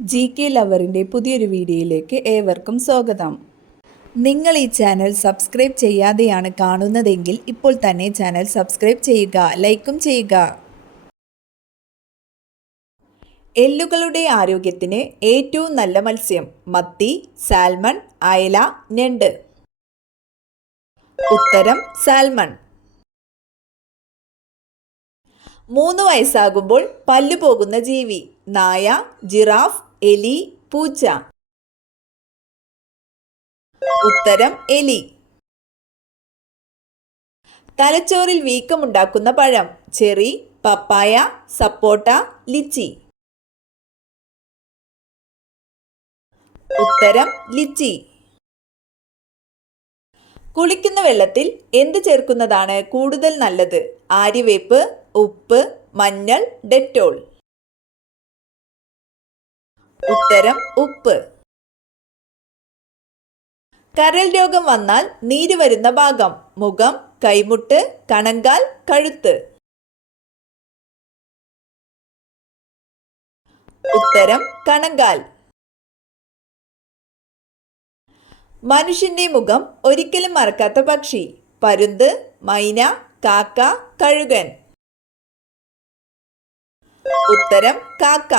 GK ലവറിൻ്റെ പുതിയൊരു വീഡിയോയിലേക്ക് ഏവർക്കും സ്വാഗതം. നിങ്ങൾ ഈ ചാനൽ സബ്സ്ക്രൈബ് ചെയ്യാതെയാണ് കാണുന്നതെങ്കിൽ ഇപ്പോൾ തന്നെ ചാനൽ സബ്സ്ക്രൈബ് ചെയ്യുക, ലൈക്കും ചെയ്യുക. എല്ലുകളുടെ ആരോഗ്യത്തിന് ഏറ്റവും നല്ല മത്സ്യം: മത്തി, സാൽമൺ, അയല, ഞണ്ട്. ഉത്തരം സാൽമൺ. 3 വയസ്സാകുമ്പോൾ പല്ലു പോകുന്ന ജീവി: നായ, ജിറാഫ്, എലി, പൂച്ച. ഉത്തരം എലി. തലച്ചോറിൽ വീക്കമുണ്ടാക്കുന്ന പഴം: ചെറി, പപ്പായ, സപ്പോട്ട, ലിച്ചി. ഉത്തരം ലിച്ചി. കുളിക്കുന്ന വെള്ളത്തിൽ എന്ത് ചേർക്കുന്നതാണ് കൂടുതൽ നല്ലത്? ആര്യവേപ്പ്, ഉപ്പ്, മഞ്ഞൾ, ഡെറ്റോൾ. ഉത്തരം ഉപ്പ്. കരൾ രോഗം വന്നാൽ നീര് വരുന്ന ഭാഗം: മുഖം, കൈമുട്ട്, കണങ്കാൽ, കഴുത്ത്. ഉത്തരം കണങ്കാൽ. മനുഷ്യന്റെ മുഖം ഒരിക്കലും മറക്കാത്ത പക്ഷി: പരുന്ത്, മൈന, കാക്ക, കഴുകൻ. ഉത്തരം കാക്ക.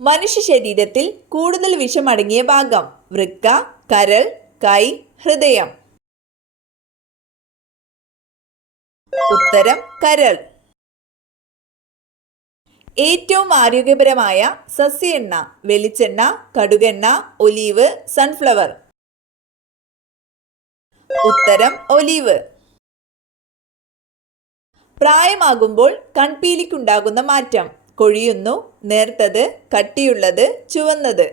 മനുഷ്യ ശരീരത്തിൽ കൂടുതൽ വിഷമടങ്ങിയ ഭാഗം: വൃക്ക, കരൾ, കൈ, ഹൃദയം. ഉത്തരം കരൾ. ഏറ്റവും ആരോഗ്യപരമായ സസ്യ എണ്ണ: വെളിച്ചെണ്ണ, കടുകെണ്ണ, ഒലീവ്, സൺഫ്ലവർ. ഉത്തരം ഒലീവ്. പ്രായമാകുമ്പോൾ കൺപീലിക്കുണ്ടാകുന്ന മാറ്റം: കൊഴിയുന്നു, നേർത്തത്, കട്ടിയുള്ളത്, ചുവന്നത്.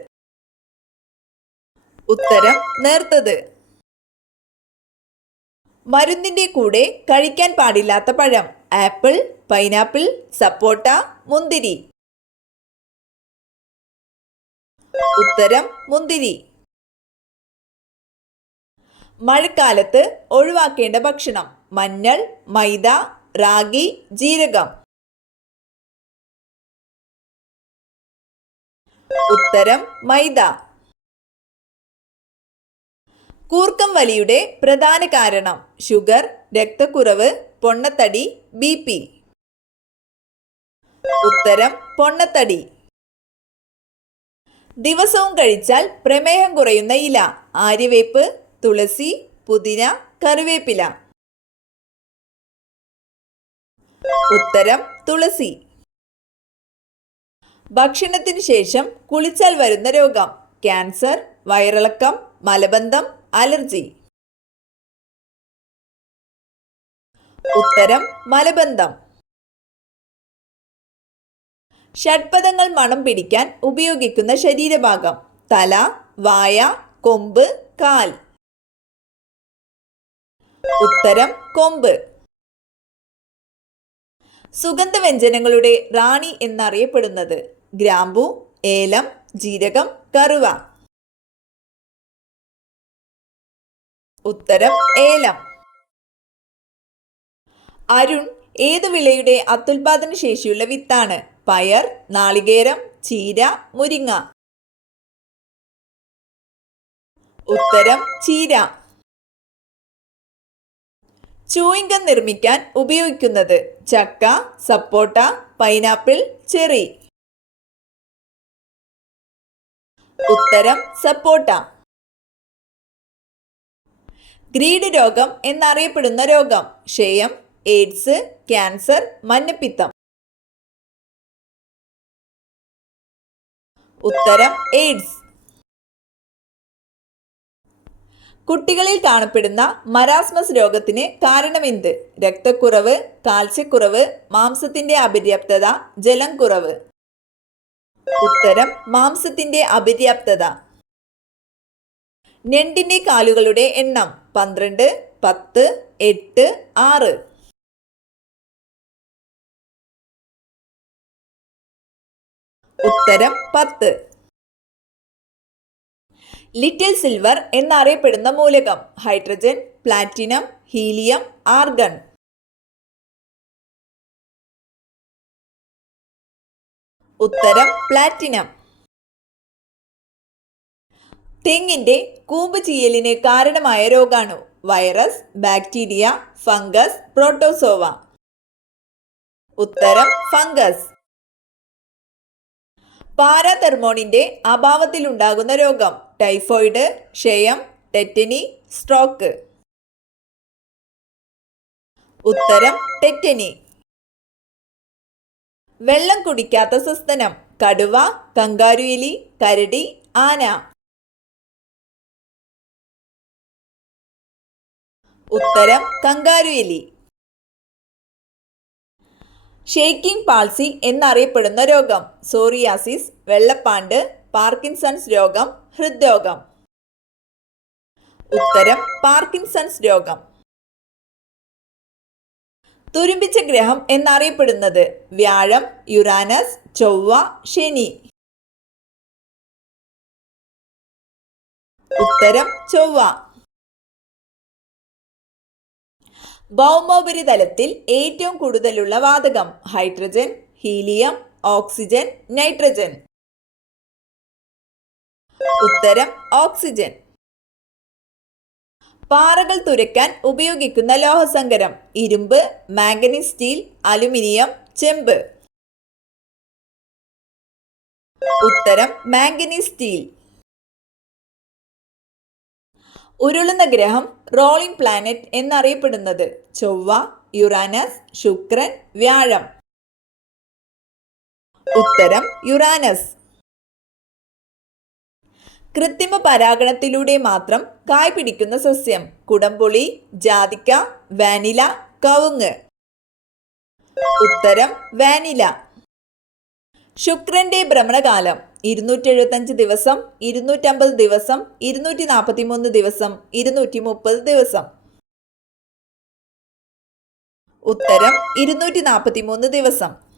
ഉത്തരം നേർത്തത്. മരുന്നിന്റെ കൂടെ കഴിക്കാൻ പാടില്ലാത്ത പഴം: ആപ്പിൾ, പൈനാപ്പിൾ, സപ്പോട്ട, മുന്തിരി. ഉത്തരം മുന്തിരി. മഴക്കാലത്ത് ഒഴിവാക്കേണ്ട ഭക്ഷണം: മഞ്ഞൾ, മൈദ, റാഗി, ജീരകം. ഉത്തരം മൈദ. കൂർക്കം വലിയുടെ പ്രധാന കാരണം: ഷുഗർ, രക്തക്കുറവ്, പൊണ്ണത്തടി, BP. ഉത്തരം പൊണ്ണത്തടി. ദിവസവും കഴിച്ചാൽ പ്രമേഹം കുറയുന്ന ഇല: ആര്യവേപ്പ്, തുളസി, പുതിന, കറിവേപ്പില. ഉത്തരം തുളസി. ഭക്ഷണത്തിന് ശേഷം കുളിച്ചാൽ വരുന്ന രോഗം: ക്യാൻസർ, വയറിളക്കം, മലബന്ധം, അലർജി. ഉത്തരം മലബന്ധം. ഷഡ്പദങ്ങൾ മണം പിടിക്കാൻ ഉപയോഗിക്കുന്ന ശരീരഭാഗം: തല, വായ, കൊമ്പ്, കാൽ. ഉത്തരം കൊമ്പ്. സുഗന്ധവ്യഞ്ജനങ്ങളുടെ റാണി എന്നറിയപ്പെടുന്നത്: ഗ്രാമ്പു, ഏലം, ജീരകം, കറുവ. ഉത്തരം ഏലം. അരുൺ ഏത് വിളയുടെ അത്യുൽപാദന ശേഷിയുള്ള വിത്താണ്? പയർ, നാളികേരം, ചീര, മുരിങ്ങ. ഉത്തരം ചീര. ചൂയിംഗം നിർമ്മിക്കാൻ ഉപയോഗിക്കുന്നത്: ചക്ക, സപ്പോട്ട, പൈനാപ്പിൾ, ചെറി. ഉത്തരം സപ്പോട്ട. ഗ്രീഡ് രോഗം എന്നറിയപ്പെടുന്ന രോഗം: ക്ഷയം, എയ്ഡ്സ്, ക്യാൻസർ, മഞ്ഞപ്പിത്തം. ഉത്തരം എയ്ഡ്സ്. കുട്ടികളിൽ കാണപ്പെടുന്ന മരാസ്മസ് രോഗത്തിന് കാരണമെന്ത്? രക്തക്കുറവ്, കാൽസ്യക്കുറവ്, മാംസത്തിന്റെ അപര്യാപ്തത, ജലം കുറവ്. ഉത്തരം മാംസത്തിന്റെ അപര്യാപ്തത. ഞണ്ടിന്റെ കാലുകളുടെ എണ്ണം: 12, 10, 8, 6. ഉത്തരം 10. ലിറ്റിൽ സിൽവർ എന്നറിയപ്പെടുന്ന മൂലകം: ഹൈഡ്രജൻ, പ്ലാറ്റിനം, ഹീലിയം, ആർഗൺ. ഉത്തരം പ്ലാറ്റിനം. തെങ്ങിന്റെ കൂമ്പ് ചീയലിന് കാരണമായ രോഗാണു? Virus, bacteria, fungus, protozoa. ഉത്തരം ഫംഗസ്. പാരാതെർമോണിന്റെ അഭാവത്തിലുണ്ടാകുന്ന രോഗം? ടൈഫോയിഡ്, ക്ഷയം, ടെറ്റനി, സ്ട്രോക്ക്. ഉത്തരം ടെറ്റനി. വെള്ളം കുടിക്കാത്ത സസ്തനം? കടുവ, കങ്കാരുഎലി, കരടി, ആന. ഉത്തരം കങ്കാരുഎലി. ഷേക്കിംഗ് പാൾസി എന്നറിയപ്പെടുന്ന രോഗം? സോറിയാസിസ്, വെള്ളപ്പാണ്ട്, പാർക്കിൻസൺസ് രോഗം, ഹൃദ്രോഗം. ഉത്തരം പാർക്കിൻസൺസ് രോഗം. തുരുമ്പിച്ച ഗ്രഹം എന്നറിയപ്പെടുന്നത്? വ്യാഴം, യുറാനസ്, ചൊവ്വ, ശനി. ഉത്തരം ചൊവ്വ. ഭൗമോപരിതലത്തിൽ ഏറ്റവും കൂടുതലുള്ള വാതകം? Hydrogen, helium, oxygen, nitrogen. ഉത്തരം ഓക്സിജൻ. പാറകൾ തുരക്കാൻ ഉപയോഗിക്കുന്ന ലോഹസങ്കരം? ഇരുമ്പ്, മാംഗനീസ് സ്റ്റീൽ, അലുമിനിയം, ചെമ്പ്. ഉത്തരം മാംഗനീസ് സ്റ്റീൽ. ഉരുളുന്ന ഗ്രഹം, റോളിംഗ് പ്ലാനറ്റ് എന്നറിയപ്പെടുന്നത്? ചൊവ്വ, യുറാനസ്, ശുക്രൻ, വ്യാഴം. ഉത്തരം യുറാനസ്. കൃത്രിമ പരാഗണത്തിലൂടെ മാത്രം കായ് പിടിക്കുന്ന സസ്യം? കുടംപുളി, ജാതിക്ക, വാനില, കവുങ്ങ്. ഉത്തരം വാനില. ശുക്രന്റെ ഭ്രമണകാലം? 275 ദിവസം, 250 ദിവസം, 243 ദിവസം, 230 ദിവസം. ഉത്തരം 243 ദിവസം.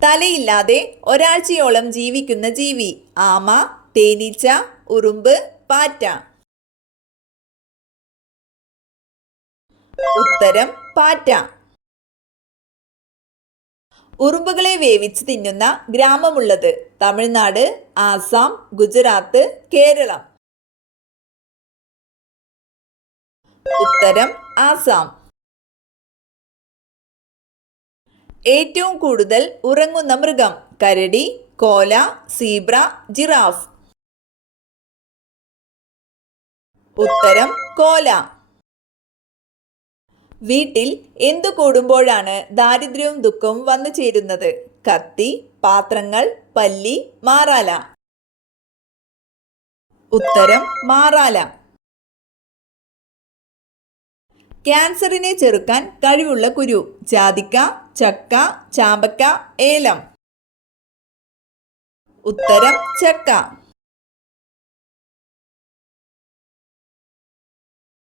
തലയില്ലാതെ ഒരാഴ്ചയോളം ജീവിക്കുന്ന ജീവി? ആമ, തേനീച്ച, ഉറുമ്പ്, പാറ്റ. ഉത്തരം പാറ്റ. ഉറുമ്പുകളെ വേവിച്ച് തിന്നുന്ന ഗ്രാമമുള്ളത്? തമിഴ്നാട്, ആസാം, ഗുജറാത്ത്, കേരളം. ഉത്തരം ആസാം. ഏറ്റവും കൂടുതൽ ഉറങ്ങുന്ന മൃഗം? കരടി, കോല, സീബ്ര, ജിറാഫ്. ഉത്തരം കോല. വീട്ടിൽ എന്തു കൂടുമ്പോഴാണ് ദാരിദ്ര്യവും ദുഃഖവും വന്നു ചേരുന്നത്? കത്തി, പാത്രങ്ങൾ, പല്ലി, മാറാല. ഉത്തരം മാറാല. ക്യാൻസറിനെ ചെറുക്കാൻ കഴിവുള്ള കുരു? ജാതിക്ക, ചക്ക, ചാമ്പക്ക, ഏലം. ഉത്തരം ചക്ക.